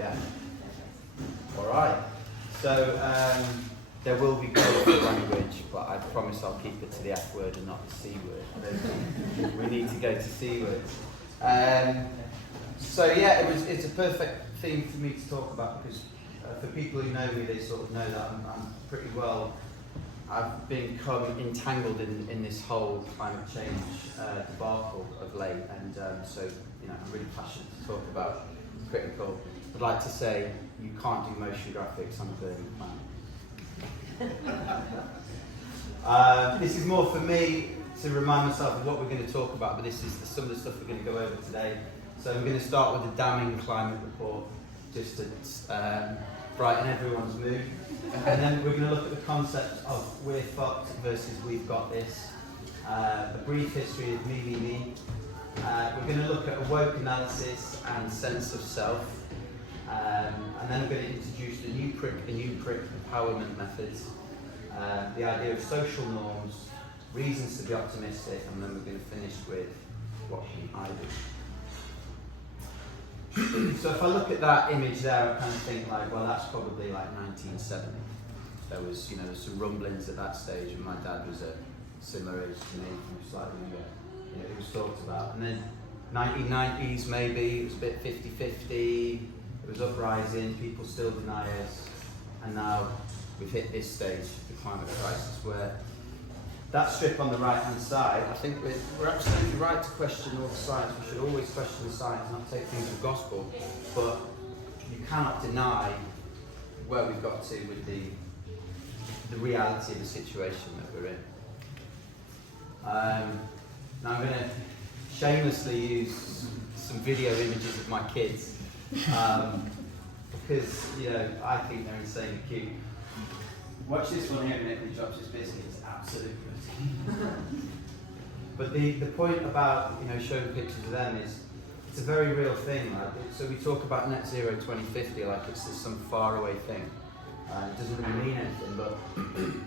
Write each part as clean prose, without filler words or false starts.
Yeah. All right. So there will be colourful language, but I promise I'll keep it to the F word and not the C word. I don't think we need to go to C words. So yeah, it's a perfect thing for me to talk about because for people who know me, they sort of know that I'm pretty well. I've become entangled in this whole climate change debacle of late, and so I'm really passionate to talk about critical. I'd like to say you can't do motion graphics on a burning planet. This is more for me to remind myself of what we're going to talk about, but this is some of the stuff we're going to go over today. So we're going to start with the damning climate report, just to brighten everyone's mood. And then we're going to look at the concept of we're fucked versus we've got this. A brief history of me. We're going to look at a woke analysis and sense of self. And then we're going to introduce a new prick empowerment methods, the idea of social norms, reasons to be optimistic, and then we're going to finish with what can I do. So if I look at that image there, I kind of think like, well, that's probably like 1970. There was, some rumblings at that stage, and my dad was at similar age to me, he was slightly younger. It was talked about. And then 1990s maybe, it was a bit 50-50, it was uprising, people still deny us, and now we've hit this stage, the climate crisis, where that strip on the right-hand side, I think we're absolutely right to question all the science. We should always question the science, not take things as gospel. But you cannot deny where we've got to with the reality of the situation that we're in. Now I'm going to shamelessly use some video images of my kids because I think they're insanely cute. Watch this one here a minute when he drops his biscuit. It's absolutely good. But the point about showing pictures of them is it's a very real thing. So we talk about net zero 2050 like it's some faraway thing. It doesn't really mean anything. But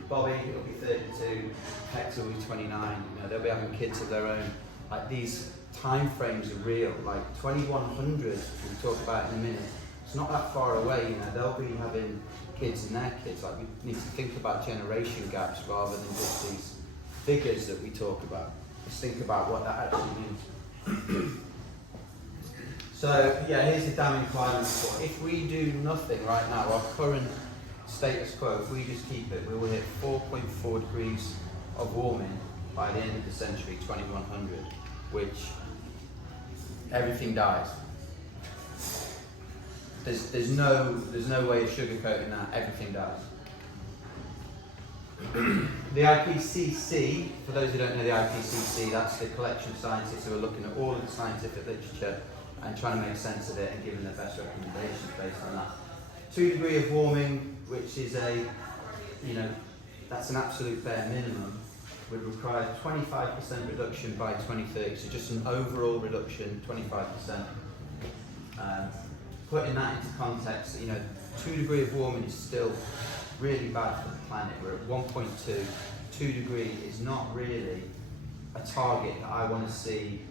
Bobby, he'll be 32. Hex will be 29. They'll be having kids of their own. Like these time frames are real. Like 2100, we'll talk about in a minute. It's not that far away. They'll be having kids and their kids. Like we need to think about generation gaps rather than just these figures that we talk about. Let's think about what that actually means. So yeah, here's the damning climate report. If we do nothing right now, our current status quo, if we just keep it, we will hit 4.4 degrees of warming by the end of the century, 2100, which everything dies. There's no way of sugarcoating that. Everything dies. The IPCC, for those who don't know the IPCC, that's the collection of scientists who are looking at all of the scientific literature and trying to make sense of it and giving their best recommendations based on that. 2 degree of warming, which is that's an absolute bare minimum, would require 25% reduction by 2030. So just an overall reduction, 25%. Putting that into context, 2 degree of warming is still really bad for the planet. We're at 1.2. 2 degree is not really a target that I want to see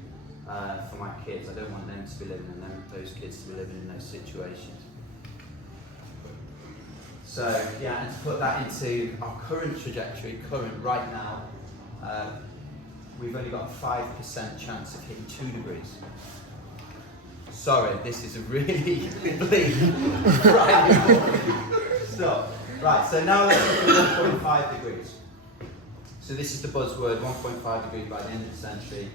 for my kids. I don't want them to be living in those kids to be living in those situations. So yeah, and to put that into our current trajectory, right now, we've only got a 5% chance of hitting 2 degrees. Sorry, this is a really bleak stuff. Right, so now let's look at 1.5 degrees. So this is the buzzword, 1.5 degrees by the end of the century.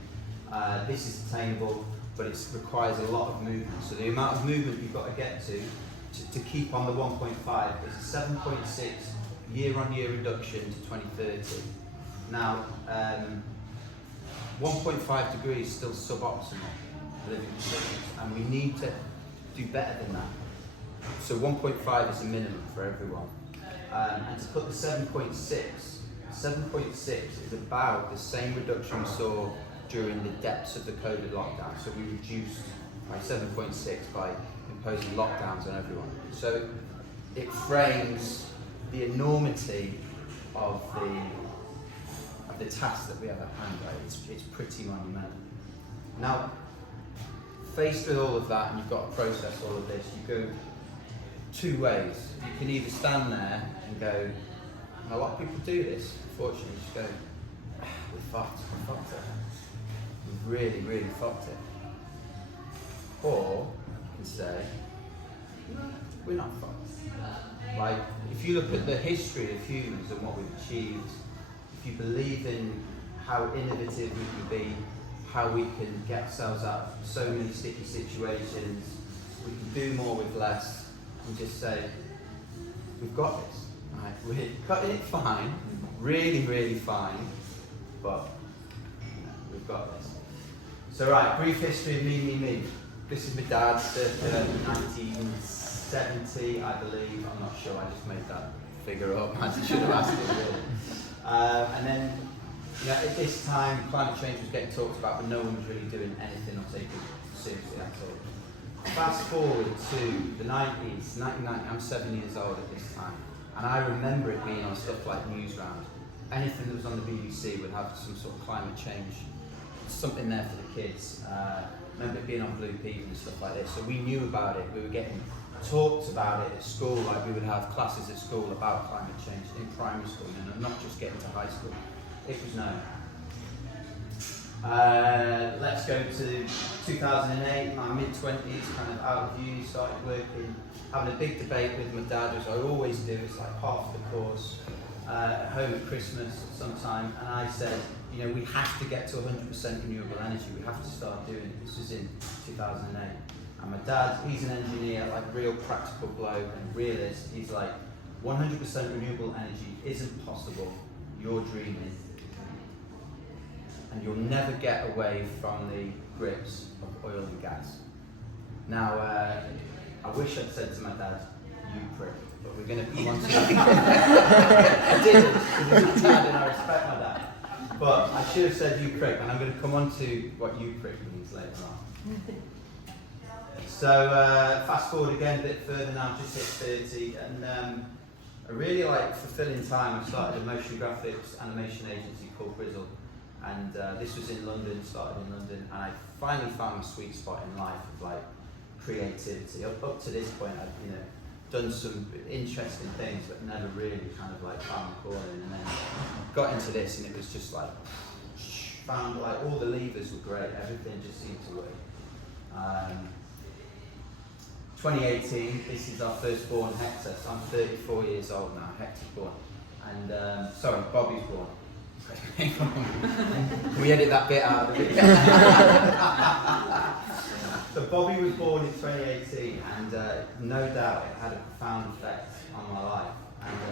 This is attainable, but it requires a lot of movement. So the amount of movement you've got to get to keep on the 1.5 is a 7.6 year-on-year reduction to 2030. Now, 1.5 degrees is still suboptimal living conditions, and we need to do better than that. So 1.5 is a minimum for everyone. And to put the 7.6 is about the same reduction we saw during the depths of the COVID lockdown. So we reduced by 7.6 by imposing lockdowns on everyone. So it frames the enormity of the task that we have at hand. Right? It's pretty monumental. Now, faced with all of that, and you've got to process all of this, two ways. You can either stand there and go, and a lot of people do this, unfortunately, just go, we fucked it. We really, really fucked it. Or you can say, no, we're not fucked. Like, if you look at the history of humans and what we've achieved, if you believe in how innovative we can be, how we can get ourselves out of so many sticky situations, we can do more with less, and just say, we've got this. Right? We're cutting it fine, really, really fine, but we've got this. So right, brief history of me. This is my dad, circa 1970, I believe. I'm not sure, I just made that figure up. I should have asked it really. And then, at this time, climate change was getting talked about, but no one was really doing anything or taking it seriously at all. Fast forward to the 90s, 1990, I'm 7 years old at this time, and I remember it being on stuff like Newsround. Anything that was on the BBC would have some sort of climate change, something there for the kids. Remember it being on Blue Peas and stuff like this, so we knew about it. We were getting talked about it at school, like we would have classes at school about climate change in primary school, and not just getting to high school. It was known. Let's go to 2008, my mid-20s, kind of out of uni, started working, having a big debate with my dad, as I always do. It's like half the course, at home at Christmas sometime, and I said, we have to get to 100% renewable energy, we have to start doing it. This was in 2008. And my dad, he's an engineer, like a real practical bloke and realist. He's like, 100% renewable energy isn't possible, you're dreaming. And you'll never get away from the grips of oil and gas. Now, I wish I'd said to my dad, you prick, but we're going to come on to that. I didn't, because he's my dad and I respect my dad. But I should have said you prick, and I'm going to come on to what you prick means later on. So, fast forward again a bit further now, just hit 30, and a really fulfilling time. I started a motion graphics animation agency called Grizzle. And this was in London, started in London, and I finally found my sweet spot in life of creativity. Up to this point, I've done some interesting things, but never really kind of found my calling. And then got into this, and it was just found all the levers were great. Everything just seemed to work. 2018, this is our firstborn Hector. So I'm 34 years old now. Hector's born, and Bobby's born. Can we edit that bit out of the video? So Bobby was born in 2018, and no doubt it had a profound effect on my life.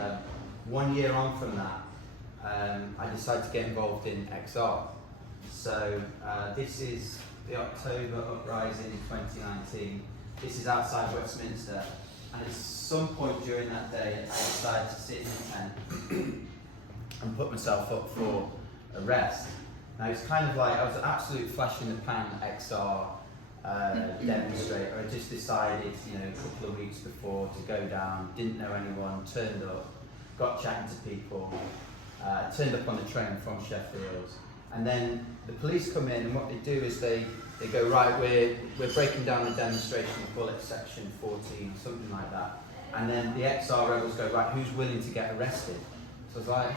And 1 year on from that, I decided to get involved in XR. So this is the October uprising in 2019. This is outside Westminster, and at some point during that day, I decided to sit in a tent and put myself up for arrest. Now it's kind of I was an absolute flash in the pan XR demonstrator. I just decided, a couple of weeks before to go down, didn't know anyone, turned up, got chatting to people, turned up on the train from Sheffield, and then the police come in, and what they do is they go, right, we're breaking down the demonstration of bullet section 14, something like that, and then the XR rebels go, right, who's willing to get arrested? So I was like,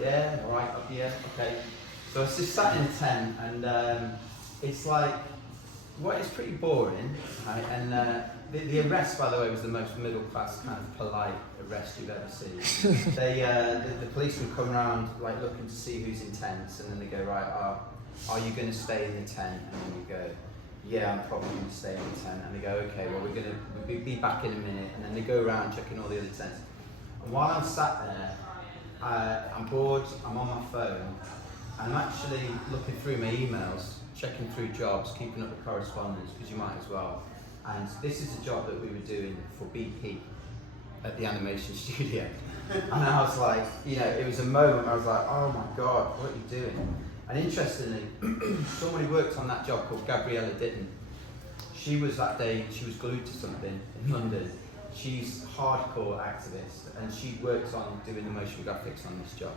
yeah, all right, yeah, okay. So I was just sat in a tent, and it's it's pretty boring, right? And the arrest, by the way, was the most middle class kind of polite arrest you've ever seen. The police would come around looking to see who's in tents, and then they go, right, are you going to stay in the tent? And then you go, yeah, I'm probably going to stay in the tent. And they go, okay, well we'll be back in a minute. And then they go around checking all the other tents. And while I'm sat there, I'm bored, I'm on my phone, I'm actually looking through my emails, checking through jobs, keeping up with correspondence, because you might as well. And this is a job that we were doing for BP at the animation studio. And I was it was a moment where I was like, oh my God, what are you doing? And interestingly, someone who worked on that job called Gabriella Ditton, she was glued to something in London. She's a hardcore activist, and she works on doing the motion graphics on this job.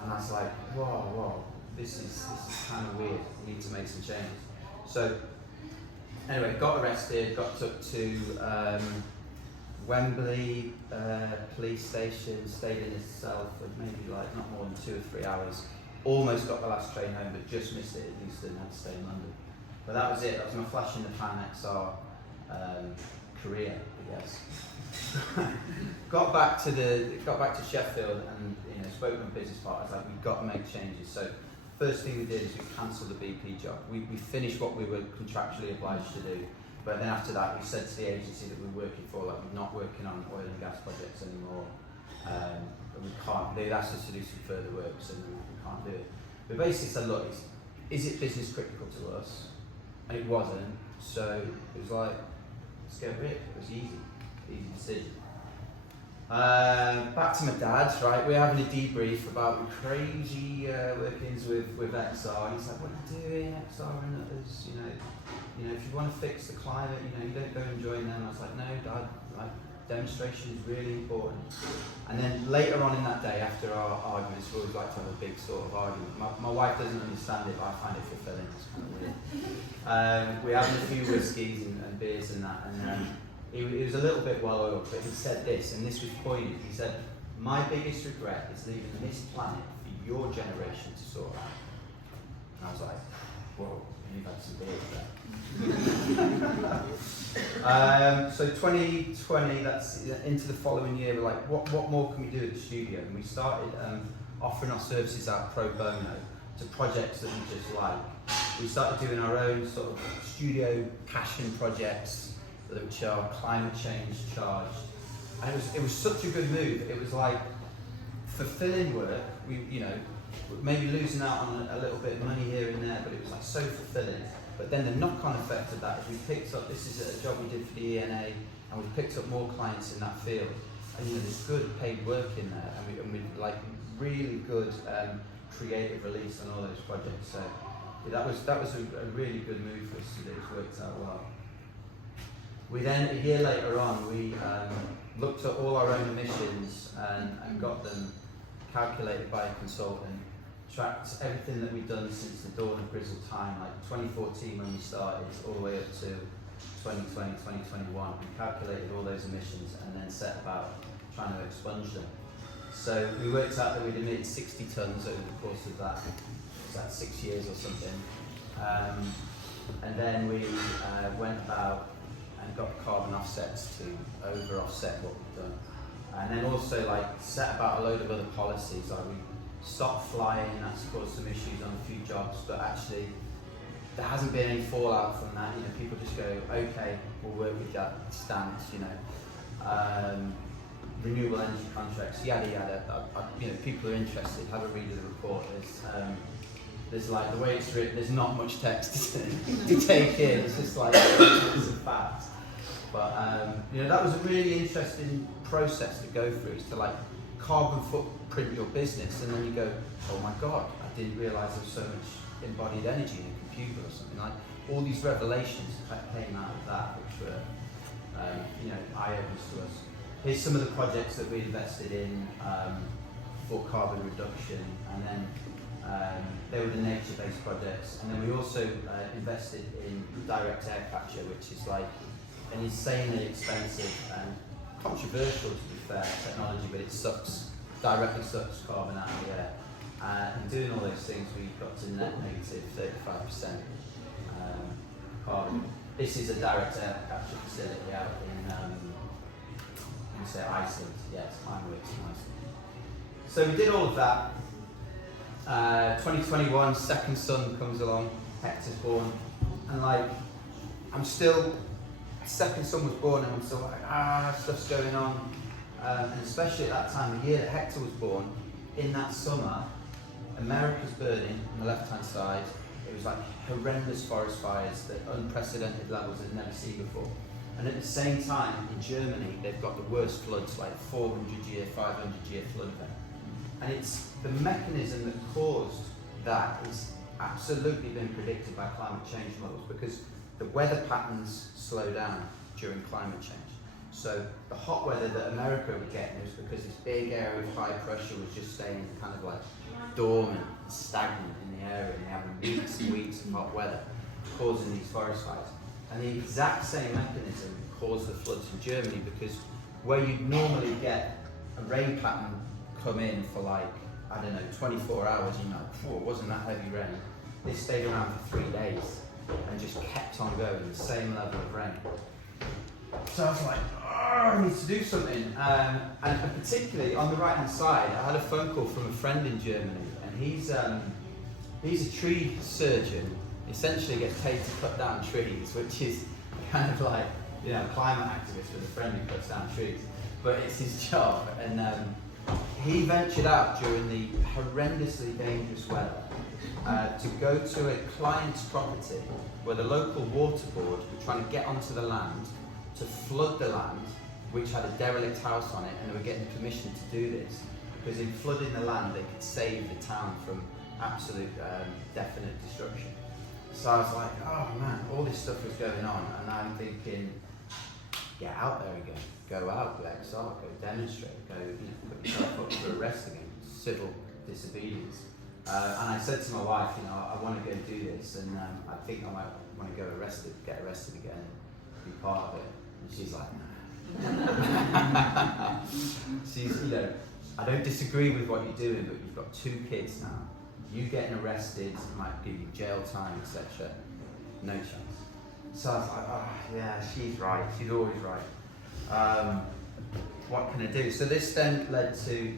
And I was like, whoa, this is kind of weird. We need to make some changes. So anyway, got arrested, got took to Wembley police station, stayed in itself for maybe like not more than 2 or 3 hours. Almost got the last train home, but just missed it at Euston and had to stay in London. But that was it. That was my flash in the pan XR career, I guess. got back to Sheffield and spoke to my business partner. I was like, we've got to make changes. So first thing we did is we cancelled the BP job. We finished what we were contractually obliged to do. But then after that, we said to the agency that we were working for, like, we're not working on oil and gas projects anymore. We can't. They'd asked us to do some further works, and we can't do it. We basically said, look, is it business critical to us? And it wasn't. So it was like, let's get rid. It was easy decision. Back to my dad, right? We're having a debrief about the crazy workings with XR. And he's like, what are you doing, XR and others? If you want to fix the climate, you don't go and join them. I was like, no, Dad, like, demonstration is really important. And then later on in that day, after our arguments, we always like to have a big sort of argument. My wife doesn't understand it, but I find it fulfilling. It's kind of weird. We're having a few whiskies and beers and that, and he was a little bit well oiled, but he said this, and this was poignant. He said, my biggest regret is leaving this planet for your generation to sort out. And I was like, whoa, you've had some beers there. So 2020, that's into the following year, we're like, what more can we do at the studio? And we started offering our services out pro bono to projects that we just like. We started doing our own sort of studio passion projects, which are climate change charged. And it was such a good move. It was like fulfilling work. We, maybe losing out on a little bit of money here and there, but it was like so fulfilling. But then the knock-on effect of that is we picked up, this is a job we did for the ENA, and we picked up more clients in that field. And there's good paid work in there, and we like really good creative release on all those projects. So that was a really good move for us to do. It's worked out well. We then, a year later on, we looked at all our own emissions and got them calculated by a consultant, tracked everything that we'd done since the dawn of Grizzled Time, like 2014 when we started, all the way up to 2020, 2021. We calculated all those emissions and then set about trying to expunge them. So we worked out that we'd emitted 60 tonnes over the course of that, was that 6 years or something. And then we went about and got carbon offsets to over offset what we've done. And then also like set about a load of other policies, like we stopped flying, that's caused some issues on a few jobs, but actually there hasn't been any fallout from that. People just go, okay, we'll work with that stance, renewable energy contracts, yada yada. People are interested, have a read of the report. There's like, the way it's written, there's not much text to take in, it's just like, it's a fact. But that was a really interesting process to go through, is to like carbon footprint your business, and then you go, oh my God, I didn't realise there's so much embodied energy in a computer or something. Like all these revelations came out of that, which were eye-openers to us. Here's some of the projects that we invested in for carbon reduction, and then they were the nature-based projects, and then we also invested in direct air capture, which is like an insanely expensive and controversial, to be fair, technology, but it directly sucks carbon out of the air. And doing all those things, we got to net negative 35% carbon. This is a direct air capture facility out in Iceland. Yeah, it's Climeworks in Iceland. So we did all of that. 2021, second son comes along, Hector's born, and like, second son was born, and I'm still like, stuff's going on. And especially at that time, the year that Hector was born, in that summer, America's burning on the left-hand side. It was like horrendous forest fires that unprecedented levels I'd never seen before. And at the same time, in Germany, they've got the worst floods, like 400-year, 500-year flood event. And it's the mechanism that caused that is absolutely been predicted by climate change models, because the weather patterns slow down during climate change. So the hot weather that America were getting was because this big area of high pressure was just staying kind of like dormant and stagnant in the area, and having weeks and weeks of hot weather, causing these forest fires. And the exact same mechanism caused the floods in Germany, because where you'd normally get a rain pattern come in for like, I don't know, 24 hours, you're like, it wasn't that heavy rain. This stayed around for 3 days and just kept on going, the same level of rain. So I was like, I need to do something. And particularly on the right hand side, I had a phone call from a friend in Germany, and he's a tree surgeon. Essentially gets paid to cut down trees, which is kind of like, you know, a climate activist with a friend who cuts down trees. But it's his job, and he ventured out during the horrendously dangerous weather to go to a client's property where the local water board were trying to get onto the land to flood the land, which had a derelict house on it, and they were getting permission to do this because in flooding the land they could save the town from absolute definite destruction. So I was like, oh man, all this stuff was going on, and I'm thinking, get out there again, go out, go XR, go demonstrate, go, you know, put yourself up for arrest again, civil disobedience. And I said to my wife, you know, I want to go do this, and I think I might want to get arrested again, and be part of it. And she's like, nah. She's, you know, I don't disagree with what you're doing, but you've got 2 kids now. You getting arrested might give you jail time, etc. No chance. So I was like, oh yeah, she's right. She's always right. What can I do? So this then led to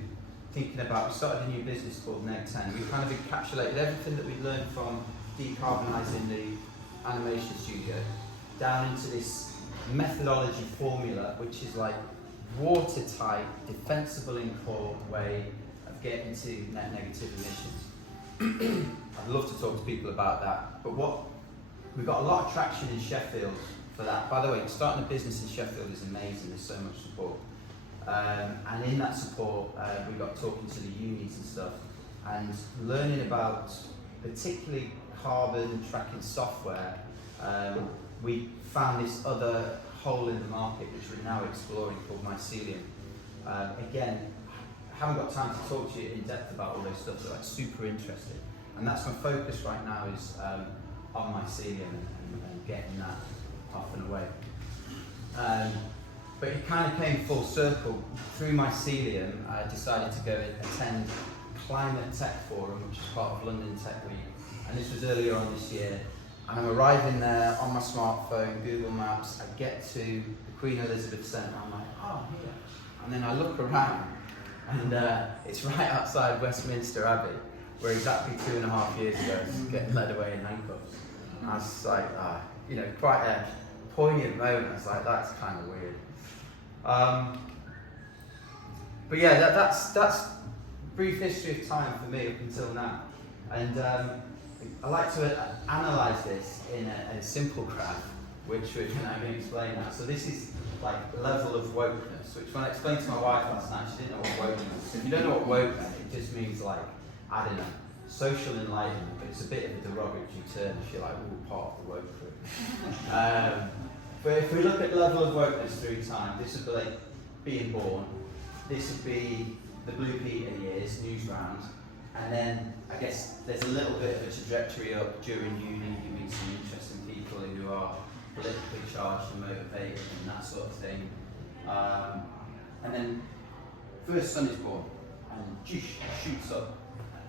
thinking about, we started a new business called Neg 10. We kind of encapsulated everything that we learned from decarbonising the animation studio down into this methodology formula, which is like watertight, defensible in core way of getting to net negative emissions. I'd love to talk to people about that, but we've got a lot of traction in Sheffield for that. By the way, starting a business in Sheffield is amazing. There's so much support, and in that support, we got talking to the unis and stuff, and learning about particularly carbon tracking software. We found this other hole in the market which we're now exploring called mycelium. Again, I haven't got time to talk to you in depth about all those stuff, but like super interesting. And that's my focus right now is on mycelium and getting that off and away. But it kind of came full circle. Through mycelium, I decided to go attend Climate Tech Forum, which is part of London Tech Week. And this was earlier on this year. And I'm arriving there on my smartphone, Google Maps. I get to the Queen Elizabeth Centre. I'm like, oh, here. And then I look around, and it's right outside Westminster Abbey, where exactly 2.5 years ago, I was getting led away in handcuffs. And I was just like, you know, quite a poignant moment. I was like, that's kind of weird. But yeah, that's brief history of time for me up until now. And I like to analyse this in a simple graph, which I'm going to explain now. So this is like level of wokeness, which when I explained to my wife last night, she didn't know what woke meant. So if you don't know what woke meant, it just means like, I don't know, social enlightenment, but it's a bit of a derogatory term if you're like, ooh, part of the woke crew. But if we look at level of wokeness through time, this would be like being born, this would be the Blue Peter years, news round, and then I guess there's a little bit of a trajectory up during uni. You meet some interesting people who are politically charged and motivated and that sort of thing. And then first son is born and shoots up.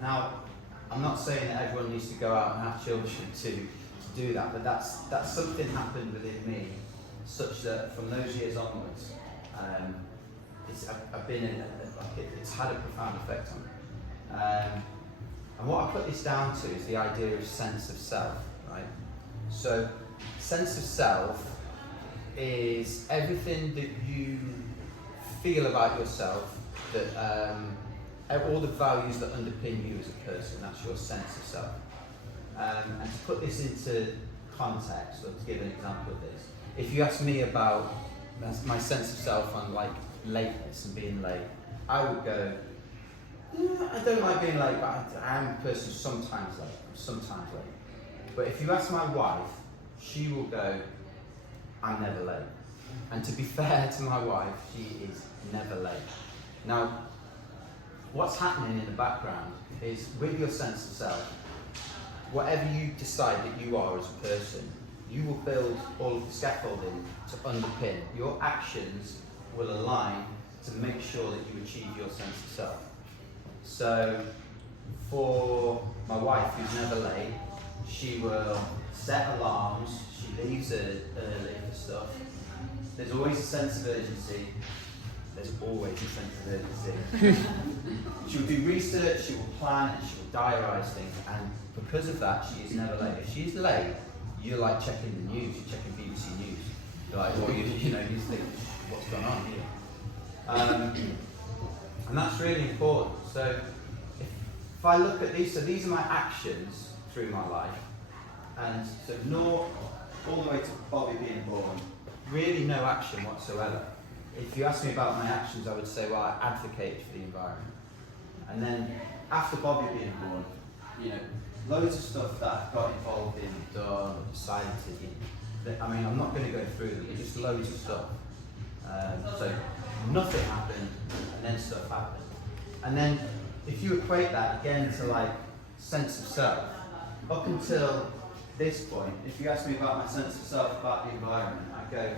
Now, I'm not saying that everyone needs to go out and have children to do that, but that's something happened within me, such that from those years onwards, it's had a profound effect on me. And what I put this down to is the idea of sense of self, right? So, sense of self is everything that you feel about yourself, that all the values that underpin you as a person, that's your sense of self. And to put this into context, or to give an example of this, if you ask me about my sense of self on like lateness and being late, I would go, I don't like being late, but I am a person who's sometimes late. But if you ask my wife, she will go, I'm never late. And to be fair to my wife, she is never late. Now, what's happening in the background is with your sense of self, whatever you decide that you are as a person, you will build all of the scaffolding to underpin. Your actions will align to make sure that you achieve your sense of self. So for my wife, who's never late, she will set alarms, she leaves early for stuff. There's always a sense of urgency. There's always a sense of urgency. She'll do research, she will plan, and she will diarise things, and because of that, she is never late. If she's late, you're like checking the news, you're checking BBC News. You're like, well, you think, what's going on here? And that's really important. So if I look at these, so these are my actions through my life, and so naught all the way to Bobby being born, really no action whatsoever. If you ask me about my actions, I would say, well, I advocated for the environment. And then after Bobby being born, loads of stuff that I've got involved in, done, or decided to. I mean, I'm not going to go through them, it's just loads of stuff. So nothing happened, and then stuff happened. And then if you equate that again to like sense of self, up until this point, if you ask me about my sense of self, about the environment, I go,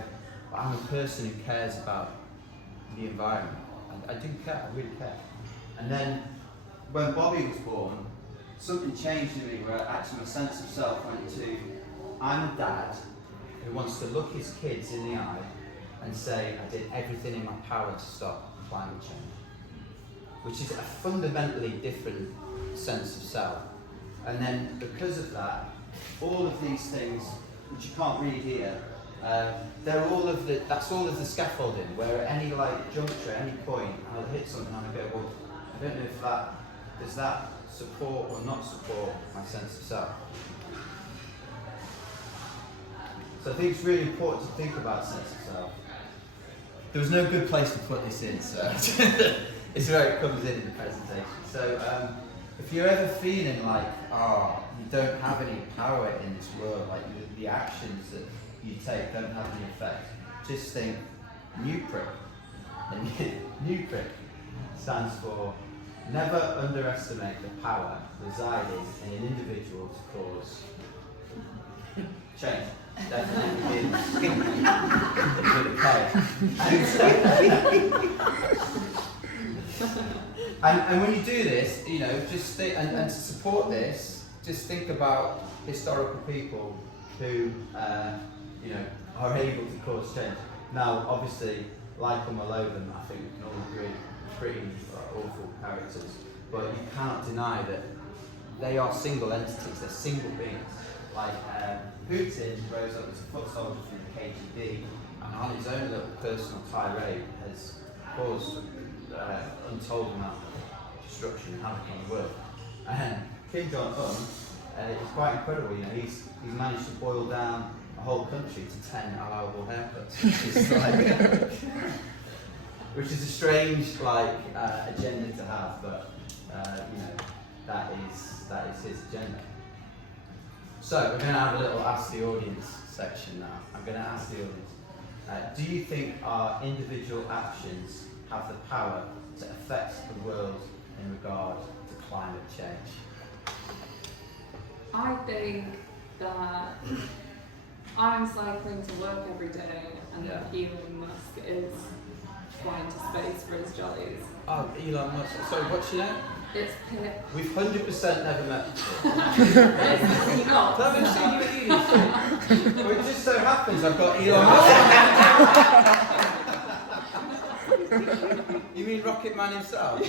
I'm a person who cares about the environment. I do care, I really care. And then when Bobby was born, something changed in me where actually my sense of self went to, I'm a dad who wants to look his kids in the eye and say, I did everything in my power to stop climate change. Which is a fundamentally different sense of self. And then because of that, all of these things, which you can't read here, that's all of the scaffolding, where at any juncture, any point, I'll hit something and I go, well, I don't know if does that support or not support my sense of self. So I think it's really important to think about sense of self. There was no good place to put this in, so it's where it comes in the presentation. So if you're ever feeling like, you don't have any power in this world, like the actions that you take don't have any effect, just think new prick. And new prick stands for never underestimate the power residing in an individual to cause change. Definitely with a K. And when you do this, just think, and to support this, just think about historical people who are able to cause change. Now, obviously, like them or loathe them, I think we can all agree, pretty awful characters. But you cannot deny that they are single entities, they're single beings. Like Putin rose up as a foot soldier from the KGB, and on his own little personal tirade has caused untold amount of destruction and havoc on the world. And Kim Jong-un is quite incredible. He's managed to boil down a whole country to 10 allowable haircuts, which is a strange agenda to have, but that is his agenda. So we're going to have a little ask the audience section now. I'm going to ask the audience, do you think our individual actions have the power to affect the world in regard to climate change? I think that I'm cycling to work every day, and that Elon Musk is flying to space for his jollies. Oh, Elon Musk. Sorry, what's your name? It's Pip. We've 100% never met before. It's not. I haven't seen you at Well, it just so happens I've got Elon Musk. You mean Rocket Man himself?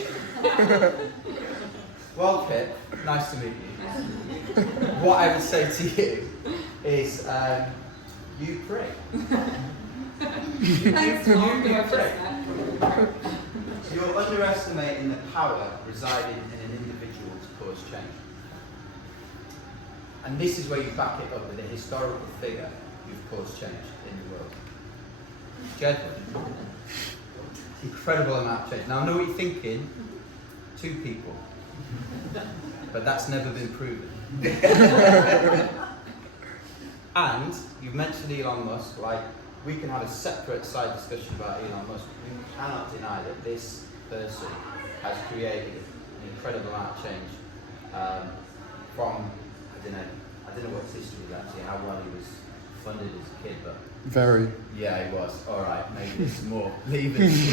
Well, Pip, nice to meet you. What I would say to you is, you prick. Thanks, Mom. You prick. You're underestimating the power residing in an individual to cause change. And this is where you back it up with a historical figure who's caused change in the world. Jedward. Incredible amount of change. Now I know what you're thinking, 2 people. But that's never been proven. And you've mentioned Elon Musk, we can have a separate side discussion about Elon Musk. We cannot deny that this person has created an incredible amount of change from, I don't know what his history is actually, how well he was funded as a kid, but very. Yeah, he was. All right, maybe there's some more levers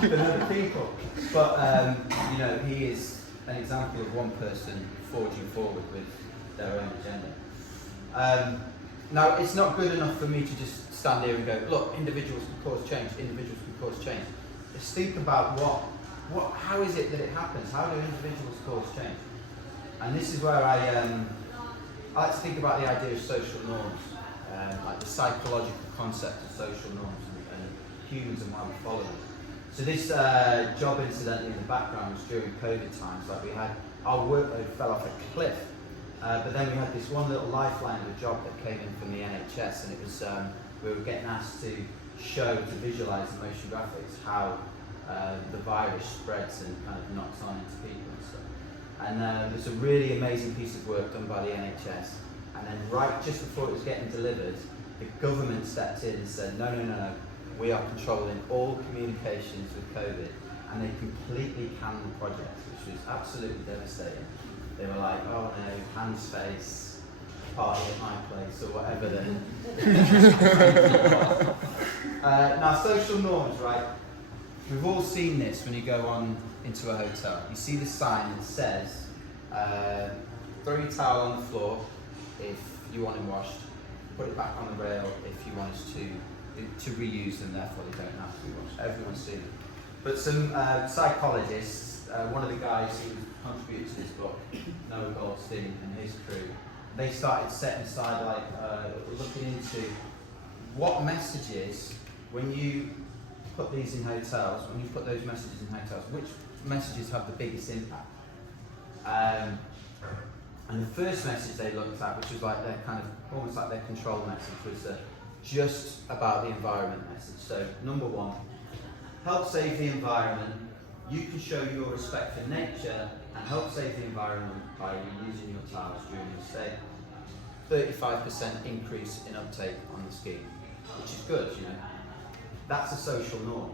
than other people. But, you know, he is an example of one person forging forward with their own agenda. Now, it's not good enough for me to just stand here and go, look, individuals can cause change, individuals can cause change. Let's think about how is it that it happens? How do individuals cause change? And this is where I like to think about the idea of social norms, like the psychological concept of social norms and humans and why we follow them. So this job, incidentally, in the background was during COVID times. Like, we had our workload fell off a cliff, but then we had this one little lifeline of a job that came in from the NHS, and it was we were getting asked to visualise the motion graphics how the virus spreads and kind of knocks on into people and stuff. And there's a really amazing piece of work done by the NHS, and then right just before it was getting delivered, the government stepped in and said, no, we are controlling all communications with COVID, and they completely canned the project, which was absolutely devastating. They were like, oh no, hands, face, party at my place, or whatever. Now, social norms, right? We've all seen this when you go on into a hotel. You see the sign that says, throw your towel on the floor if you want it washed, put it back on the rail if you want us to reuse them, therefore they don't have to be washed. Everyone's seen it. But some psychologists, one of the guys who contributed to this book, Noah Goldstein and his crew, they started setting aside, looking into what messages, when you put these in hotels, when you put those messages in hotels, which messages have the biggest impact? And the first message they looked at, which was like their kind of, almost like their control message, was just about the environment message. So, number one, help save the environment. You can show your respect for nature and help save the environment by reusing your towels during your stay. 35% increase in uptake on the scheme, which is good, you know. That's a social norm.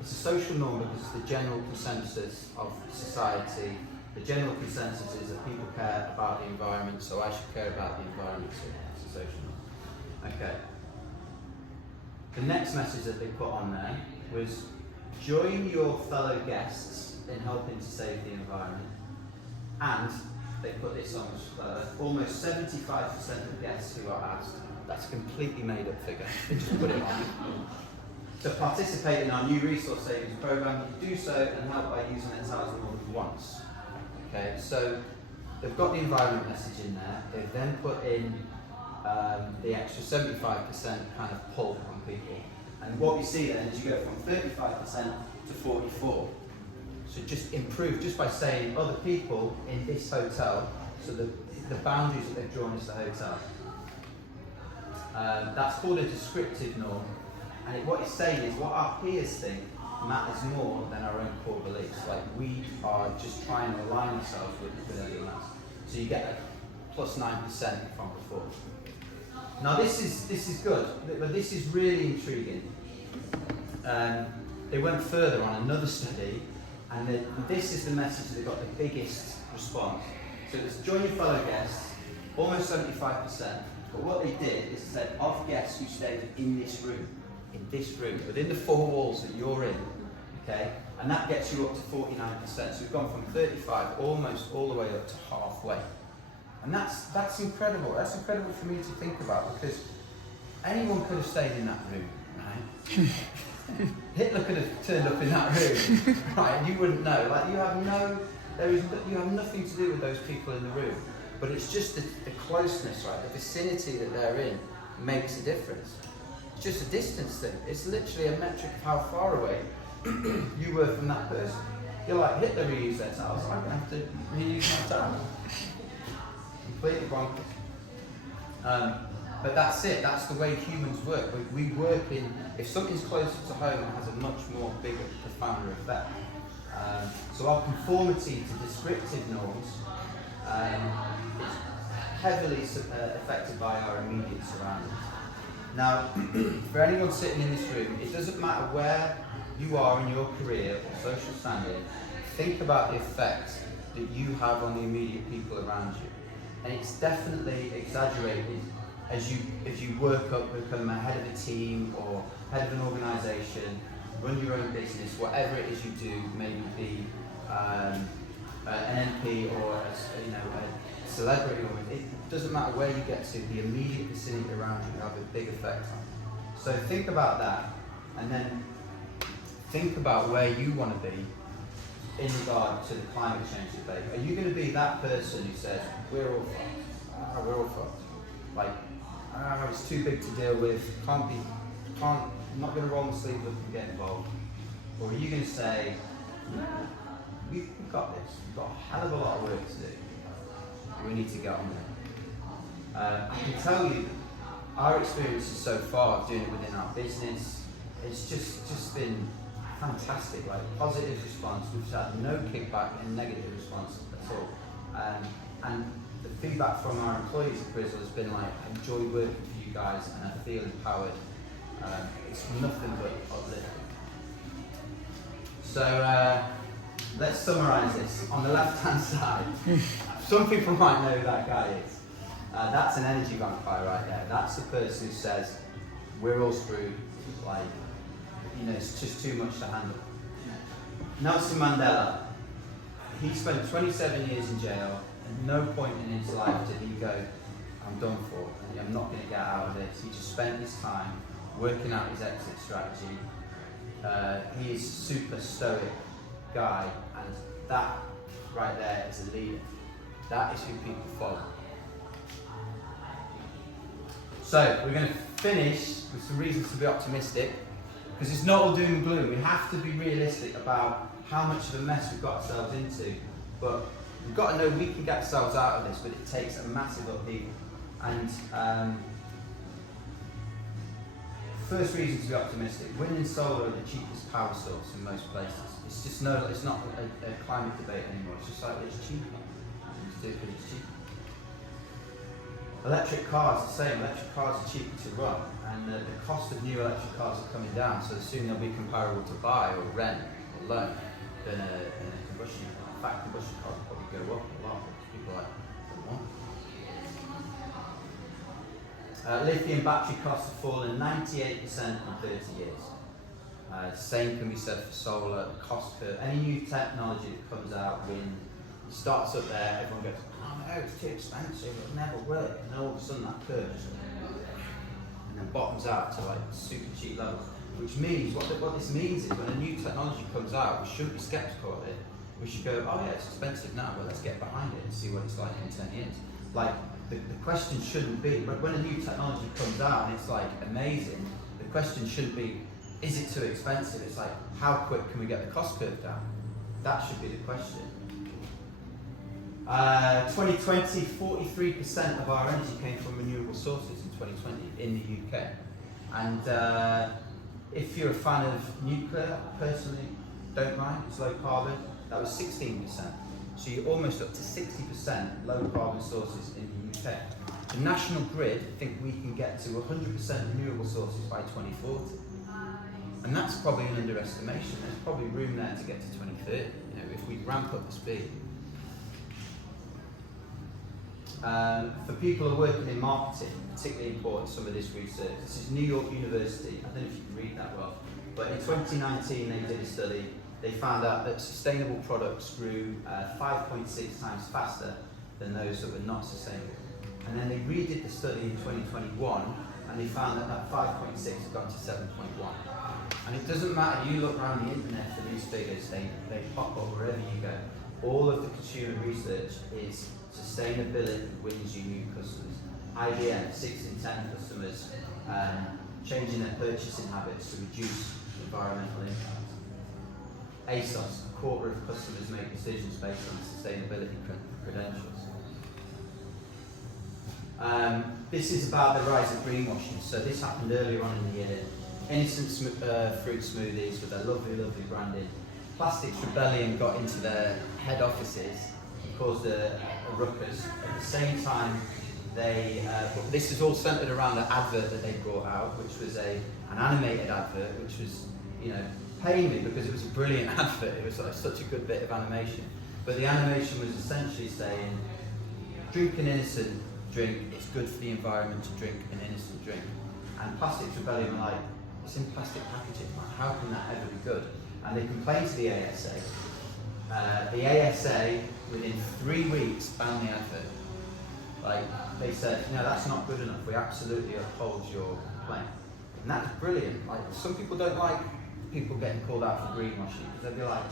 It's a social norm because it's the general consensus of society. The general consensus is that people care about the environment, so I should care about the environment too. It's a social norm. Okay. The next message that they put on there was, join your fellow guests in helping to save the environment. And they put this on, almost 75% of guests who are asked, that's a completely made up figure, they just put it on. To participate in our new resource savings program, you do so and help by using their towels more than once. Okay, so they've got the environment message in there, they've then put in the extra 75% kind of pull on people. And what we see then is you go from 35% to 44%. So just improve, just by saying other people in this hotel, so the boundaries that they've drawn is the hotel. That's called a descriptive norm, and what it's saying is what our peers think matters more than our own core beliefs. Like, we are just trying to align ourselves with everyone else. So you get a plus 9% from before. Now this is good, but this is really intriguing. They went further on another study, and this is the message that got the biggest response. So it's join your fellow guests, almost 75%. But what they did is said, of guests who stayed in this room, within the four walls that you're in, okay, and that gets you up to 49%. So we've gone from 35 almost all the way up to halfway. And that's incredible. That's incredible for me to think about, because anyone could have stayed in that room, right? Hitler could have turned up in that room, right? And you wouldn't know. Like, you have nothing to do with those people in the room. But it's just the closeness, right? The vicinity that they're in makes a difference. It's just a distance thing. It's literally a metric of how far away you were from that person. You're like, Hitler reused their towels, I'm going to have to reuse my towel. Completely bonkers. But that's it. That's the way humans work. We work in, if something's closer to home, it has a much more bigger, profounder effect. So our conformity to descriptive norms is heavily affected by our immediate surroundings. Now, for anyone sitting in this room, it doesn't matter where you are in your career or social standing, think about the effect that you have on the immediate people around you. And it's definitely exaggerated as you work up, become a head of a team or head of an organisation, run your own business, whatever it is you do, maybe be an MP or a celebrity, or it doesn't matter where you get to, the immediate vicinity around you have a big effect on. So think about that, and then think about where you want to be in regard to the climate change debate. Are you going to be that person who says, we're all fucked, we're all fucked, like, it's too big to deal with, I'm not going to roll my sleeves up and get involved? Or are you going to say, no, we've got this, we've got a hell of a lot of work to do, we need to get on with it. I can tell you, our experiences so far of doing it within our business, it's just been fantastic, like positive response. We've had no kickback and negative response at all. And the feedback from our employees at Grizzle has been like, I enjoy working for you guys and I feel empowered. It's nothing but uplifting. So let's summarise this. On the left-hand side, some people might know who that guy is. That's an energy vampire right there. That's the person who says, we're all screwed, like, it's just too much to handle. Nelson Mandela, he spent 27 years in jail. At no point in his life did he go, I'm done for, I'm not going to get out of this. He just spent his time working out his exit strategy. He is a super stoic guy, and that right there is a leader. That is who people follow. So we're going to finish with some reasons to be optimistic, because it's not all doom and gloom. We have to be realistic about how much of a mess we've got ourselves into, but we've got to know we can get ourselves out of this, but it takes a massive upheaval. And first reason to be optimistic: wind and solar are the cheapest power source in most places. It's not a climate debate anymore. It's just like, it's cheaper. It's cheaper. Electric cars, the same. Electric cars are cheaper to run, and the cost of new electric cars are coming down, so soon they'll be comparable to buy or rent or loan than a combustion car. In fact, combustion cars will probably go up a lot because people are like, lithium battery costs have fallen 98% in 30 years. Same can be said for solar. The cost curve, any new technology that comes out, wind, starts up there, everyone goes, oh no, it's too expensive, it'll never work. And all of a sudden that curve just, and then bottoms out to like super cheap levels. Which means, what this means is when a new technology comes out, we shouldn't be skeptical of it. We should go, oh yeah, it's expensive now, but let's get behind it and see what it's like in 10 years. Like, the question shouldn't be, but when a new technology comes out and it's like amazing, the question shouldn't be, is it too expensive? It's like, how quick can we get the cost curve down? That should be the question. 2020, 43% of our energy came from renewable sources in 2020 in the UK. And if you're a fan of nuclear, personally, don't mind, it's low carbon, that was 16%. So you're almost up to 60% low carbon sources in the UK. The national grid think we can get to 100% renewable sources by 2040. And that's probably an underestimation. There's probably room there to get to 2030, if we ramp up the speed. For people who are working in marketing, particularly important, some of this research. This is New York University. I don't know if you can read that well, but in 2019 they did a study. They found out that sustainable products grew 5.6 times faster than those that were not sustainable. And then they redid the study in 2021, and they found that 5.6 had gone to 7.1. And it doesn't matter, you look around the internet for these figures, they pop up wherever you go. All of the consumer research is sustainability wins you new customers. IBM, 6 in 10 customers changing their purchasing habits to reduce environmental impact. ASOS, a quarter of customers make decisions based on sustainability credentials. This is about the rise of greenwashing. So this happened earlier on in the year. Innocent fruit smoothies with their lovely, lovely branding. Plastics Rebellion got into their head offices and caused a ruckus. At the same time, this is all centered around an advert that they brought out, which was an animated advert, which was, paying me because it was a brilliant advert. It was like such a good bit of animation. But the animation was essentially saying, drink an innocent drink, it's good for the environment to drink an innocent drink. And Plastics Rebellion are like, it's in plastic packaging, like, how can that ever be good? And they complained to the ASA. The ASA, within 3 weeks, banned the advert. Like, they said, no, that's not good enough, we absolutely uphold your complaint. And that's brilliant. Like, some people don't like people getting called out for greenwashing, because they'll be like,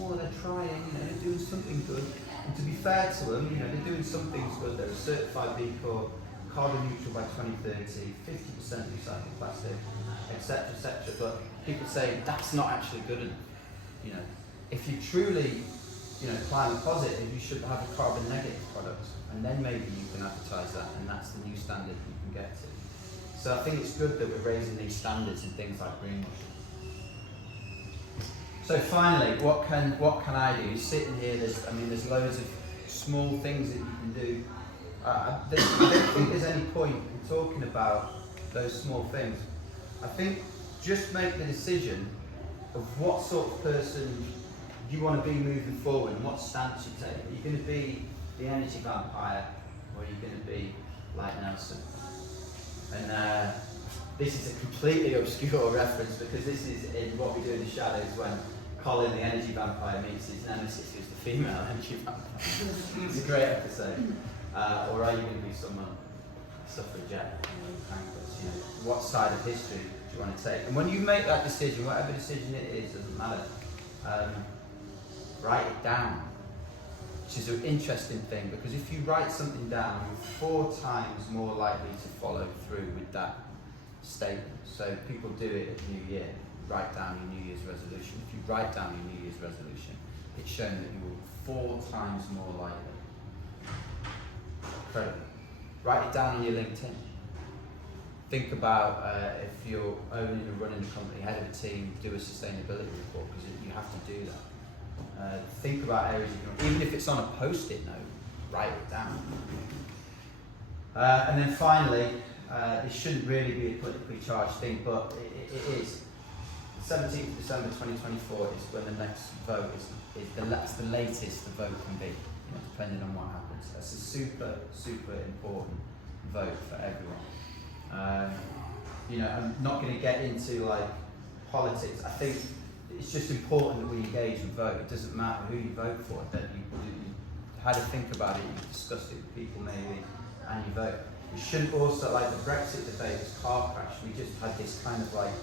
oh, they're trying, you know, they're doing something good. And to be fair to them, you know, they're doing some things good. They're a certified B Corp, carbon neutral by 2030, 50% recycled plastic, etc., etc. But people say that's not actually good enough. You know, if you truly, you know, climate positive, you should have a carbon negative product, and then maybe you can advertise that, and that's the new standard you can get to. So I think it's good that we're raising these standards in things like greenwashing. So finally, what can I do? Sitting here, there's loads of small things that you can do. I don't think there's any point in talking about those small things. I think just make the decision of what sort of person you want to be moving forward and what stance you take. Are you going to be the energy vampire, or are you going to be like Nelson? And this is a completely obscure reference, because this is in What We Do in the Shadows, when Colin, the energy vampire, meets his nemesis, who's the female energy vampire. It's a great episode. Or are you going to be someone suffragette? You know, what side of history do you want to take? And when you make that decision, whatever decision it is, doesn't matter. Write it down, which is an interesting thing, because if you write something down, you're 4 times more likely to follow through with that statement. So people do it at New Year. Write down your New Year's resolution. If you write down your New Year's resolution, it's shown that you will 4 times more likely. Incredible. Write it down on your LinkedIn. Think about if you're owning and running a company, head of a team, do a sustainability report, because you have to do that. Think about areas you can, even if it's on a post-it note, write it down. And then finally, this shouldn't really be a politically charged thing, but it is. 17th of December 2024 is when the next vote is that's the latest the vote can be, you know, depending on what happens. That's a super, super important vote for everyone. You know, I'm not going to get into like politics. I think it's just important that we engage and vote. It doesn't matter who you vote for, that you had to think about it, you discussed it with people maybe, and you vote. We shouldn't also, like the Brexit debate, this car crash, we just had this kind of like,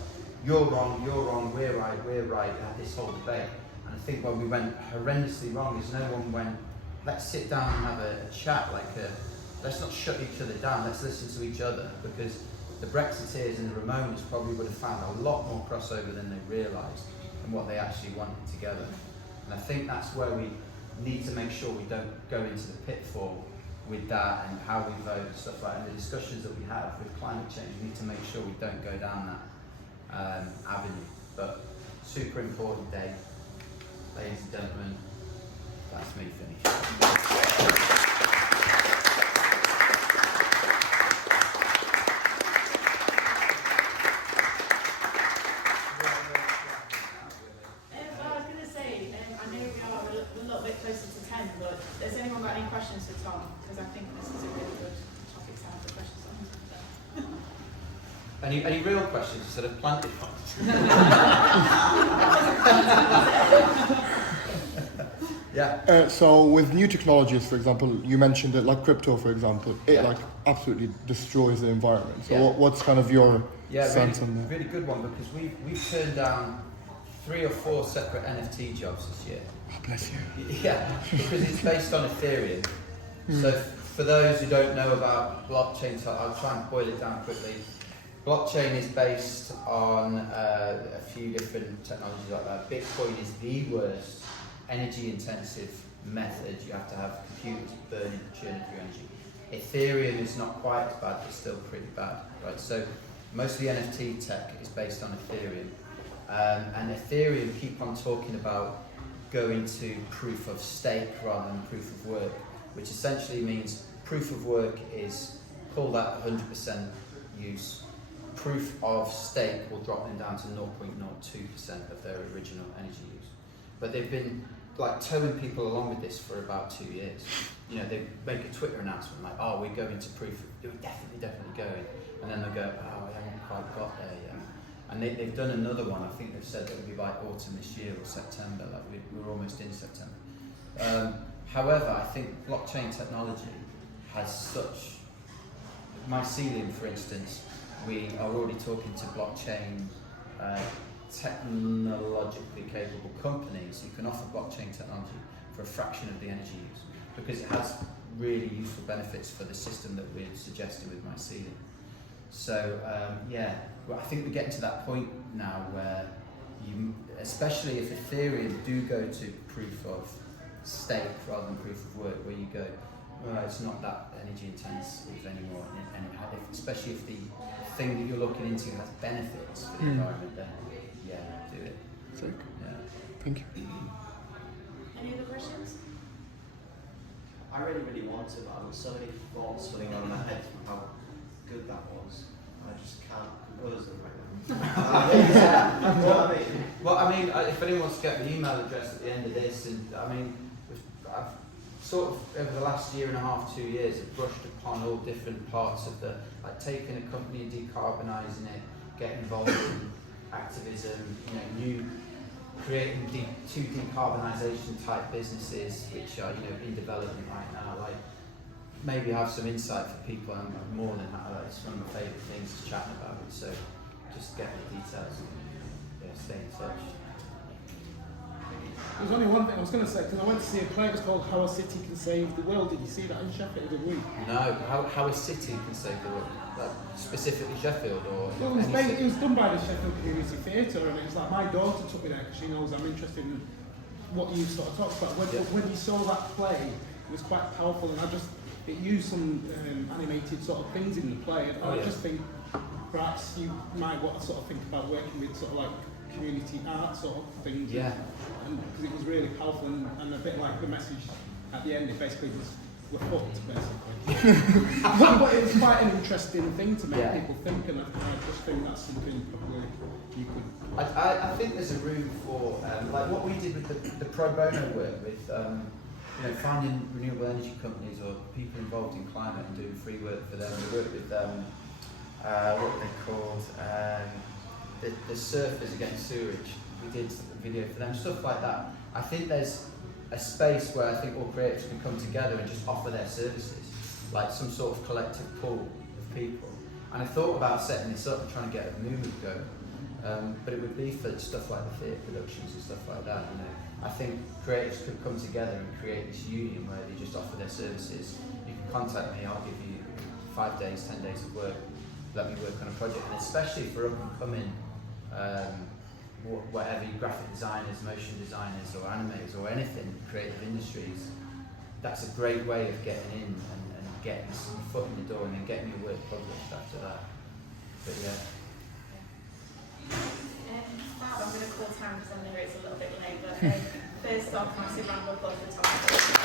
you're wrong, we're right, we had this whole debate. And I think where we went horrendously wrong is no one went, let's sit down and have a chat, let's not shut each other down, let's listen to each other, because the Brexiteers and the Ramones probably would have found a lot more crossover than they realised and what they actually wanted together. And I think that's where we need to make sure we don't go into the pitfall with that and how we vote and stuff like that. And the discussions that we have with climate change, we need to make sure we don't go down that avenue. But super important day, ladies and gentlemen. That's me finished. Questions for Tom, because I think this is a really good topic to have the questions on. Any real questions instead of planted ones? Yeah. So with new technologies, for example, you mentioned that like crypto, for example, it like absolutely destroys the environment. So what's kind of your sense on that? Really good one, because we've turned down 3 or 4 separate NFT jobs this year. Oh, bless you. Yeah, because it's based on Ethereum. So for those who don't know about blockchain, so I'll try and boil it down quickly. Blockchain is based on a few different technologies like that. Bitcoin is the worst energy intensive method. You have to have computers burning, churning through energy. Ethereum is not quite as bad, but still pretty bad, right? So most of the NFT tech is based on Ethereum. And Ethereum keep on talking about going to proof of stake rather than proof of work, which essentially means proof of work is call that 100% use. Proof of stake will drop them down to 0.02% of their original energy use. But they've been like towing people along with this for about 2 years. You know, they make a Twitter announcement like, "Oh, we're going to proof. We're definitely going," and then they'll go, "Oh, we haven't quite got there yet." And they've done another one. I think they've said that it'll be by autumn this year or September. Like we're almost in September. However, I think blockchain technology has such. Mycelium, for instance, we are already talking to blockchain technologically capable companies who can offer blockchain technology for a fraction of the energy use, because it has really useful benefits for the system that we're suggesting with mycelium. So well, I think we're getting to that point now where you, especially if Ethereum do go to proof of stake rather than proof of work, where you go, well, it's not that energy intensive anymore, and especially if the thing that you're looking into has benefits for the environment, then do it. Sick. Yeah. Thank you. Any other questions? I really want to, but I've got so many thoughts spinning on in my head from how good that was. I just can't compose them right now. You know what I mean? Well, I mean, if anyone wants to get the email address at the end of this, and I mean, I've sort of over the last 1.5 to 2 years, have brushed upon all different parts of the, like taking a company and decarbonising it, getting involved in activism, creating two decarbonisation type businesses which are in development right now. Like maybe have some insight for people. I'm more than happy. It's one of my favourite things to chat about. So just get the details and stay in touch. There's only one thing I was going to say, because I went to see a play. It was called How a City Can Save the World. Did you see that in Sheffield the other week? No, how a city can save the world. Like specifically Sheffield or It was done by the Sheffield Community Theatre, and it was like my daughter took me there because she knows I'm interested in what you sort of talked about. When you saw that play, it was quite powerful, and it used some animated sort of things in the play, and I just think perhaps you might want to sort of think about working with sort of like community art sort of things. Yeah. And because it was really powerful, and a bit like the message at the end, it basically was, we're fucked, basically. But it was quite an interesting thing to make people think, and I just think that's something probably you could... I think there's a room for, like what we did with the pro bono work with, finding renewable energy companies or people involved in climate and doing free work for them. We worked with, what are they called? The Surfers Against Sewerage. We did a video for them, stuff like that. I think there's a space where I think all creatives can come together and just offer their services, like some sort of collective pool of people. And I thought about setting this up and trying to get a movement going, but it would be for stuff like the theatre productions and stuff like that. I think creatives could come together and create this union where they just offer their services. You can contact me, I'll give you 5 days, 10 days of work, let me work on a project, and especially for up and coming whatever, graphic designers, motion designers or animators or anything, creative industries, that's a great way of getting in and getting some foot in the door and then getting your work published after that. But I'm going to call time because I know it's a little bit late, but first off, massive round of applause for Tom.